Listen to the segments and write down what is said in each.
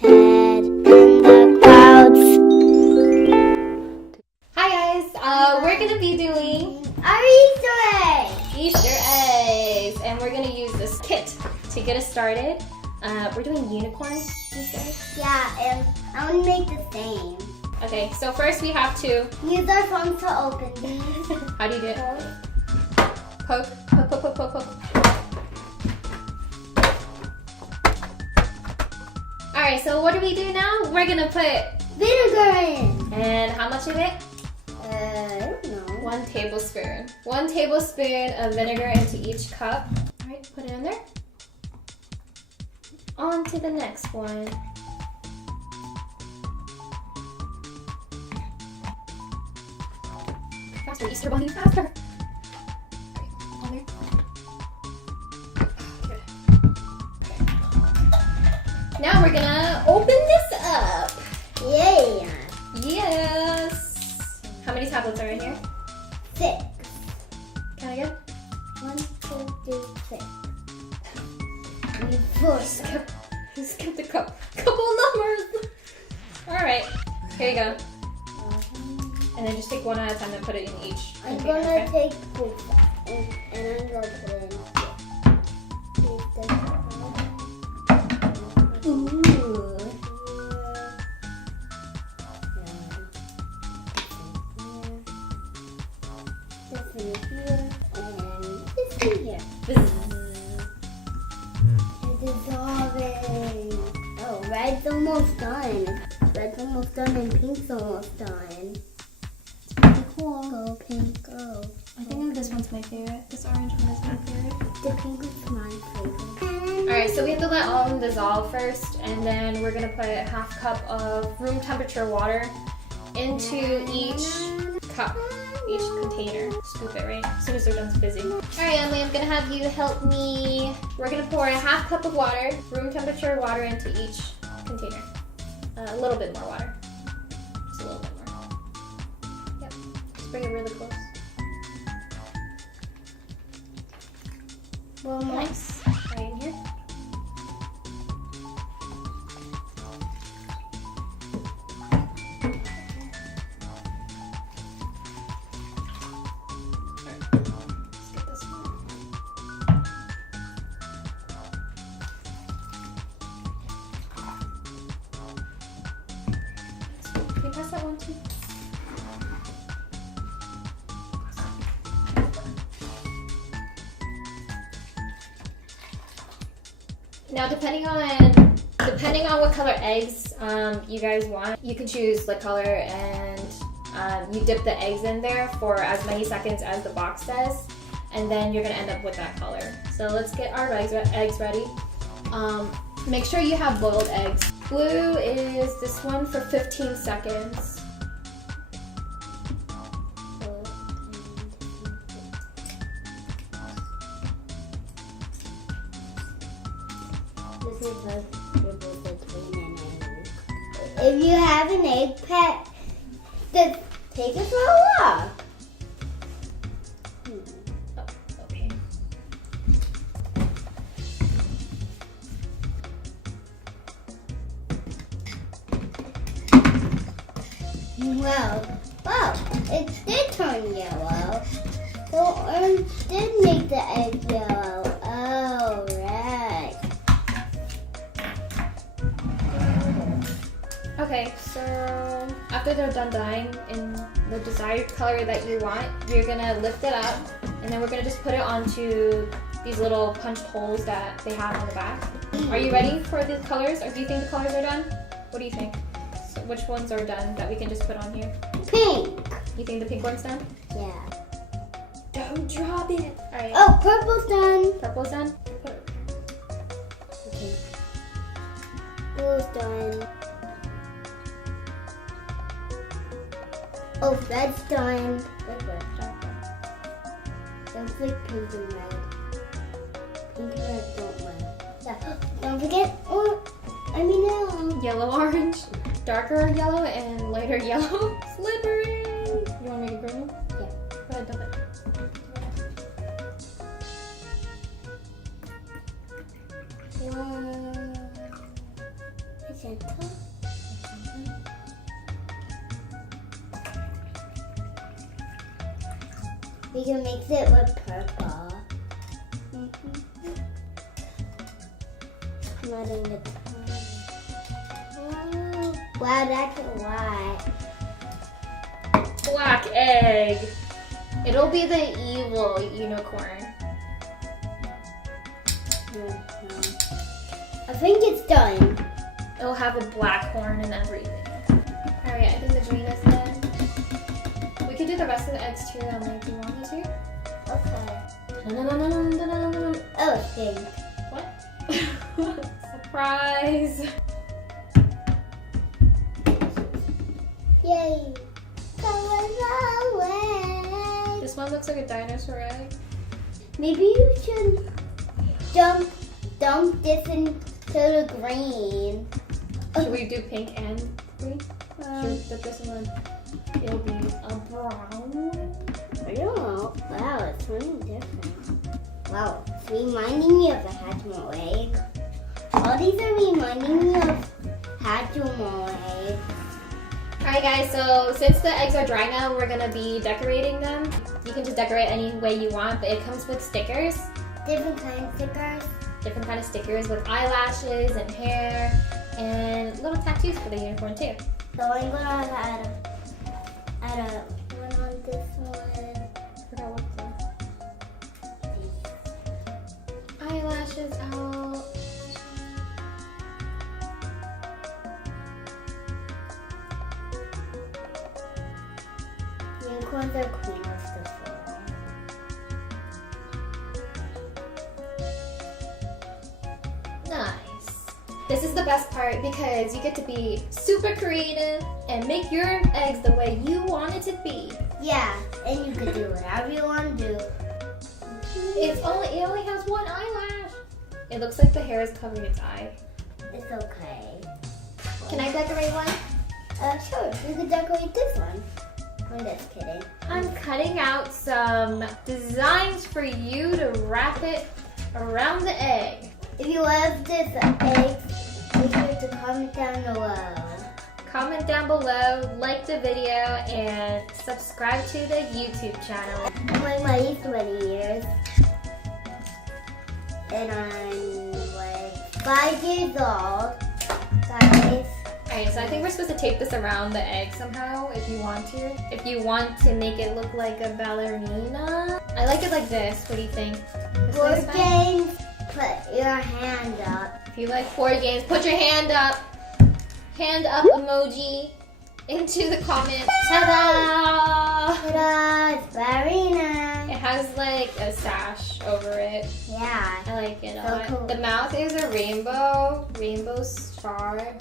head in the clouds. Hi guys, we're gonna be doing Our Easter egg. Easter eggs, and we're gonna use this kit to get us started. We're doing unicorn Easter eggs. Yeah, and I want to make the same. Okay, so first we have to Use our phones to open these. how do you do it? Poke, poke, poke, poke, poke, poke. Alright, so what do we do now? We're gonna put Vinegar in. and how much of it? I don't know. 1 tablespoon. 1 tablespoon of vinegar into each cup. Alright, put it in there. On to the next one. Faster, Easter Bunny, faster! Okay, on there. Good. Okay. Now we're gonna open this up. Yay. Yes! How many tablets are in here? 6. Count again. 1, 2, 3, 6. And 4. Skip the couple numbers. Alright, here you go. And then just take one at a time and put it in each I'm container, gonna okay? take this and I'm gonna put it in here. Ooh. This in here and this in here. Bzzz. It's dissolving. Oh, red's almost done. Red's almost done and pink's almost done. Cool. Go pink, go. I think this one's my favorite. This orange one is my favorite. The pink is my favorite. Alright, so we have to let all of them dissolve first, and then we're gonna put ½ cup of room temperature water into each cup, each container. Scoop it, right? As soon as they're done, it's busy. Alright, Emily, I'm gonna have you help me. We're gonna pour ½ cup of water, room temperature water into each container. A little bit more water. Just a little bit more. Yep. Just bring it really close. Well, Nice. Right in here. Let's get this one. Can you pass that one too? Now, depending on what color eggs you guys want, you can choose the color, and you dip the eggs in there for as many seconds as the box says, and then you're gonna end up with that color. So let's get our eggs ready. Make sure you have boiled eggs. Blue is this one for 15 seconds. this is what people between an egg. If you have an egg pet, just take it for a walk. Oh, okay. Well, it did turn yellow. The orange did make the egg yellow. Oh, right. Okay, so after they're done dyeing in the desired color that you want, you're gonna lift it up, and then we're gonna just put it onto these little punched holes that they have on the back. Are you ready for the colors, or do you think the colors are done? What do you think? So which ones are done that we can just put on here? Pink. You think the pink one's done? Yeah. Don't drop it! Alright. Oh, purple's done. Purple's done? Put it. Okay. Blue's done. Oh, red's done. Red. Don't forget pink and red. Pink and red don't win. Yeah. Don't forget. Oh, I mean yellow. Yellow, orange, darker yellow, and lighter yellow. Slippery! You want me to green one? Yeah. Go ahead, dump it. Wow. Magenta. We can mix it with purple. Not in the wow, that's a lot. Black egg. It'll be the evil unicorn. I think it's done. It'll have a black horn and everything. Alright, I think the green is done. We could do the rest of the eggs too, like you want us here? Okay. Dun-dun-dun-dun-dun-dun-dun. Oh, pink. What? Surprise! Yay! Going away. This one looks like a dinosaur egg. Maybe you should dunk this into the green. Should we do pink and green? Should this one? It'll be a brown. I don't know. Wow, it's something different. Wow, it's reminding me of the Hatchimal egg. All these are reminding me of Hatchimal egg. Alright guys, so since the eggs are dry now, we're gonna be decorating them. You can just decorate any way you want, but it comes with stickers. Different kind of stickers. Different kind of stickers with eyelashes and hair and little tattoos for the unicorn too. So I'm gonna add a one on this one. I forgot what the eyelashes out. Unicorns are queen of the fall. Nice. This is the best part because you get to be super creative and make your eggs the way you want it to be. Yeah, and you can do whatever you want to do. It only has one eyelash. It looks like the hair is covering its eye. It's okay. Can I decorate one? Sure. You can decorate this one. I'm just kidding. I'm cutting out some designs for you to wrap it around the egg. If you love this egg, make sure to comment down below. Comment down below, like the video, and subscribe to the YouTube channel. I'm like 20 years. And I'm like 5 years old. Guys. Alright, so I think we're supposed to tape this around the egg somehow if you want to. If you want to make it look like a ballerina. I like it like this. What do you think? Board games, put your hand up. If you like board games, put your hand up. Hand up emoji into the comments. Ta-da! Ta-da! It's ballerina. It has like a sash over it. Yeah. I like it a So lot. cool. The mouth is a rainbow star.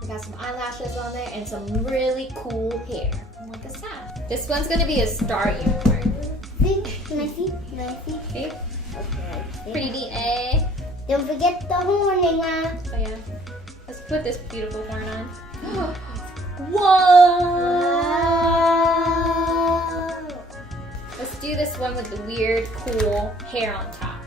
We got some eyelashes on there and some really cool hair. Like a sash. This one's gonna be a star unicorn. See? Can I see? Can I see? See? Okay. See? Pretty neat, eh? Don't forget the horn, Nina. Oh yeah. Let's put this beautiful horn on. Whoa! Let's do this one with the weird, cool hair on top.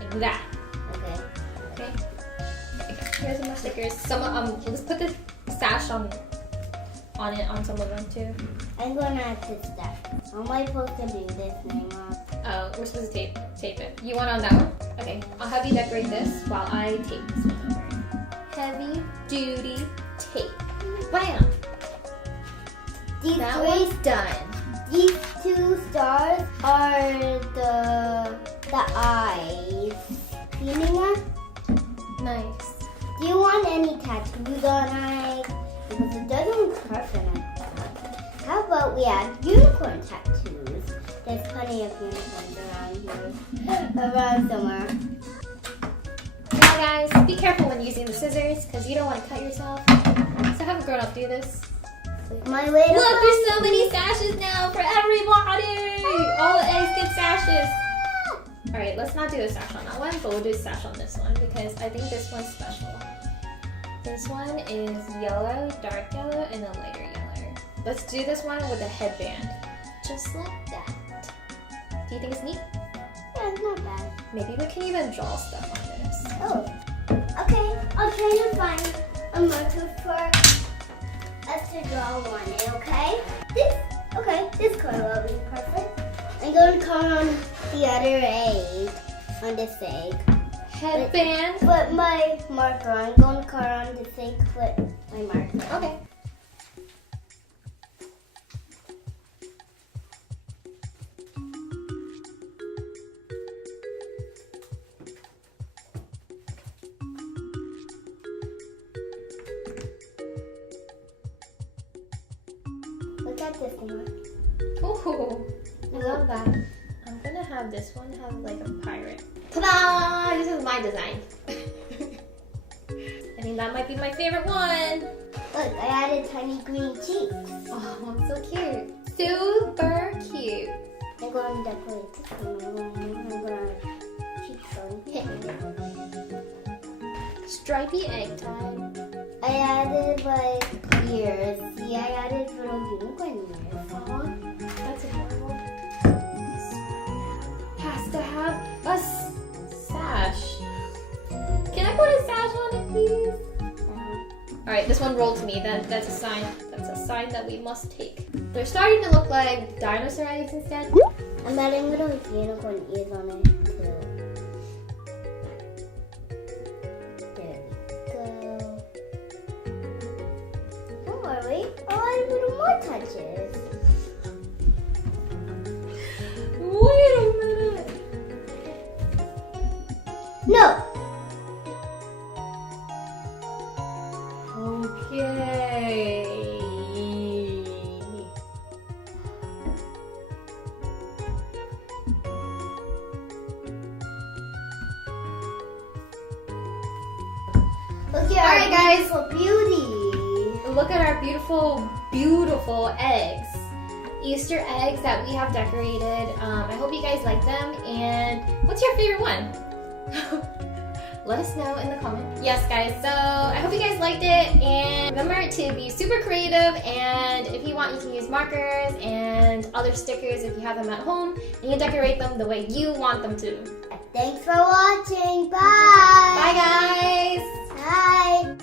Like that. Okay. Okay. Here's some more stickers. Let's put this sash on some of them too. I'm gonna have to step. How am I supposed to do this, Nina? Oh, we're supposed to tape it. You want on that one? Okay. I'll have you decorate this while I tape this one over. Heavy duty tape. Bam! That one's done. These two stars are the eyes. See, Nina? Nice. Do you want any tattoos on eyes? Because it doesn't look perfect like that. How about we add unicorn tattoos? There's plenty of unicorns around here. Around somewhere. Now guys, be careful when using the scissors because you don't want to cut yourself. So have a grown up do this. My way to Look, there's so many sashes now for everybody! All the eggs get sashes. Alright, let's not do a sash on that one, but we'll do a sash on this one because I think this one's special. This one is yellow, dark yellow, and a lighter yellow. Let's do this one with a headband. Just like that. Do you think it's neat? Yeah, it's not bad. Maybe we can even draw stuff on this. Oh, okay. I'll try to find a marker for us to draw on it, okay? This color will be perfect. I'm going to color on the other egg, on this egg. Headband. Put my marker on. I'm going to color on this egg with my marker. Okay. Look at this one. Ooh, I love that. I'm gonna have this one have like a pirate. Ta-da! This is my design. I think that might be my favorite one. Look, I added tiny green cheeks. Oh, I'm so cute. Super cute. I'm going to decorate this one. I'm going to cheeks on. Stripy egg time. I added like ears. See, I added little unicorn ears. That's adorable. Has to have a sash. Can I put a sash on it, please? All right, this one rolled to me. That's a sign. That's a sign that we must take. They're starting to look like dinosaur eggs instead. I'm adding little unicorn ears on it too. There we go. Don't worry, I'll add little more touches. Wait a minute. No. Okay. Look at All right, guys. beautiful beauty. Look at our beautiful, beautiful eggs. Easter eggs that we have decorated. I hope you guys like them. And what's your favorite one? Let us know in the comments. Yes, guys. So I hope you guys liked it. And remember to be super creative. And if you want, you can use markers and other stickers if you have them at home. And you can decorate them the way you want them to. Thanks for watching. Bye. Bye, guys. Bye.